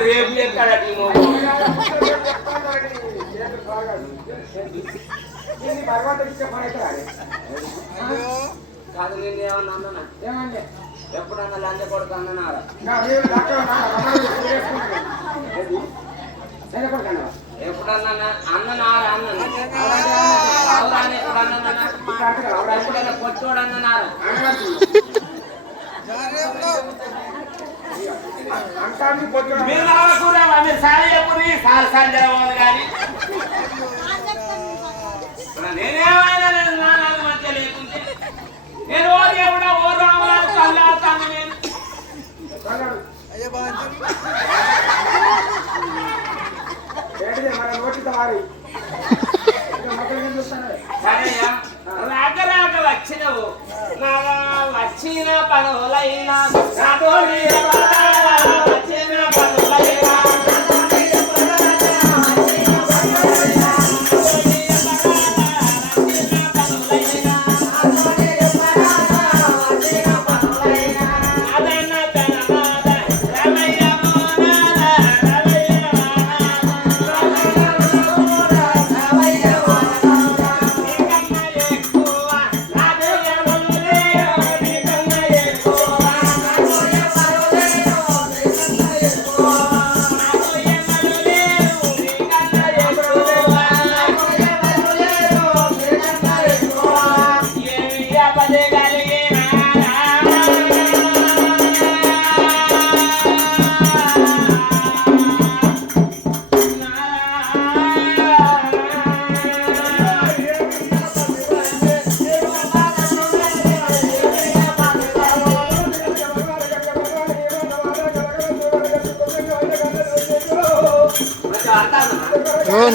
రేపు ఎక్కడ కాదు నేను ఏమన్నా అన్నా ఏమండి ఎప్పుడన్నా లంచ కొడుకు అన్నారా ఎప్పుడన్నా అన్ననారా అన్న ఎప్పుడన్నా కొట్టోడు అన్ననారా మీరు నవ్వకూడదు మీరు సారి చెప్పు సారి జరగదు కానీ నేనేమైనా నాన్నది మధ్య లేకుంటే నేను ఓ దేవుడా ఓ రాముడా చల్లాడుతాను నేను సరే రాక వచ్చినవు నా వచ్చిన పనులైనా వచ్చిన పనులైనా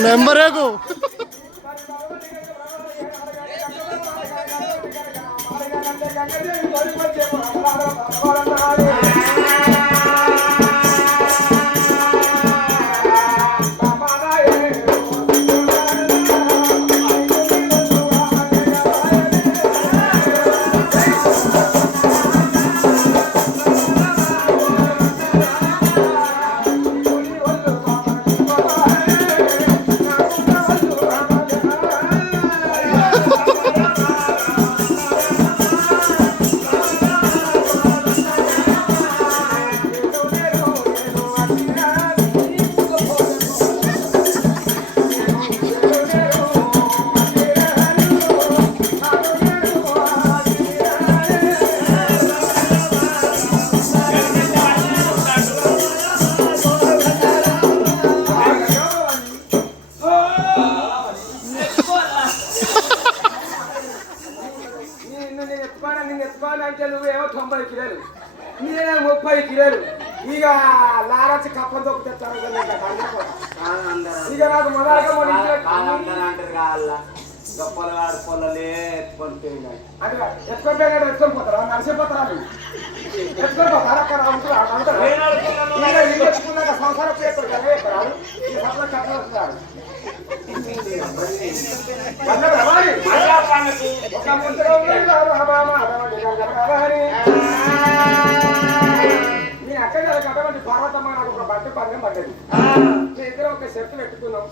నెంబర్ ఏకు ఎత్తుకోవాలంటే నువ్వేమో 90 కిలోలు నేనే 30 కిలోలు ఇక లారచ్చి కప్ప దొక్కుతారు ఇక నాకు గొప్పలు వాడు పొలలే ఎత్తుకొని పోయినాయి అంటే ఎత్తుకొని పోతారా నడిచిపోతారా ఎత్తుకొని పోతారా అక్కడ ఎత్తుకున్నాక సంసారం పేపర్ కదా ఈ సప్ల కట్టారు మీ అక్క గారికి అటువంటి పర్వతమ్మ నాకు ఒక బట్ట పందెం పడ్డది మీ ఇద్దరు ఒక షర్టు పెట్టుకున్నాం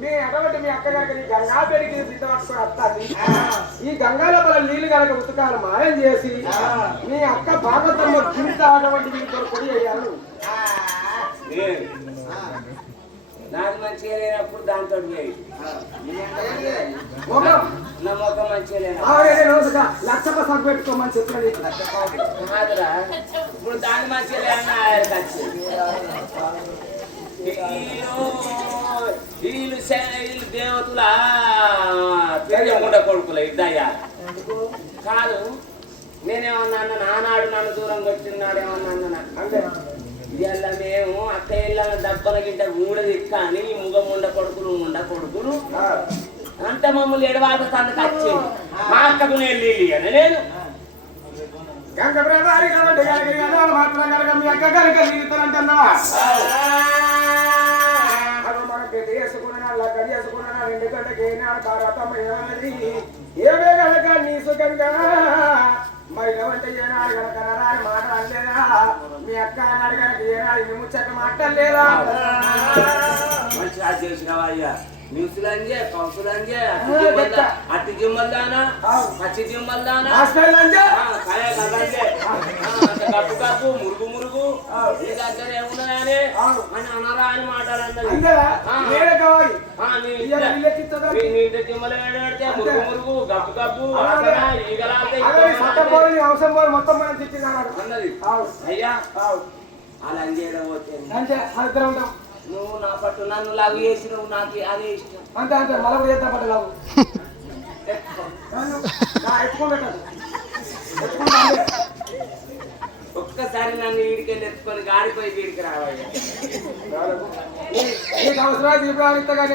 మీ అటువంటి మీ అక్క గారికి గంగా పెరిగి సిద్ధ పట్టుకొని వస్తుంది ఈ గంగాలో మన నీళ్లు కనుక ఉతకాలు మాయం చేసి మీ అక్క పార్వతమ్మ కింద అటువంటి మీతో పొడి అయ్యాను నాకు మంచిగా లేనప్పుడు దాంతో నా మొక్క మంచిగా లేనా లక్ష సాగు పెట్టుకోమని చెప్పండి కాదురా ఇప్పుడు దాని మంచిగా లేనా వీళ్ళు దేవతల పెరిగముండ కొడుకుల ఇద్దయ్యా కాదు నేనేమన్నా అన్న నానాడు నన్ను దూరం కొట్టినాడు ఏమన్నా అన్న అంటే ఇలా మేము అక్క ఇళ్ళ దెబ్బల గింట మూడ దిక్కాని ముగముండ కొడుకులు అంత మమ్మల్ని ఎడవాళ్ళ తండ్రికి వచ్చింది మా అక్కకు నేను అని నేను ఏమే కనుక నీ సుఖంగా ఏమంటే ఏనాడు కనుక నరాని మాట అనలేదా మీ అక్క అన్నాడు కనుక ఏనాడు మీ ముచ్చట మాటలేదా మంచి రాజు చేసినావా అయ్యా న్యూస్లంగే కౌన్సులంగే అట్టి జిమ్మల్దానా పచ్చి జిమ్మల్దానా కాయ కదంగే కప్పు కప్పు మురుగు మురుగు నీ దగ్గర ఏమున్నాయని అని అనరా అని మాట్లాడాలి నీ జిమ్మలు ఏడాడితే మురుగు మురుగు గప్పు కప్పు ఈగలాడితే అన్నది అయ్యా అలా అంగేయకపోతే నువ్వు నా పట్టు నన్ను లాగు చేసి నువ్వు నాకు అదే ఇష్టం అంతే అంతే మళ్ళీ చేస్తా పట్టు లాగు ఒక్కసారి నన్ను వీడికెళ్ళి ఎత్తుకొని గాడిపోయి వీడికి రావాలి అవసరాలు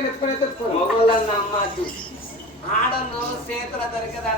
ఎత్తుకొని మొగోళ్ళని నమ్మద్దు ఆడను చేతుల దొరికదా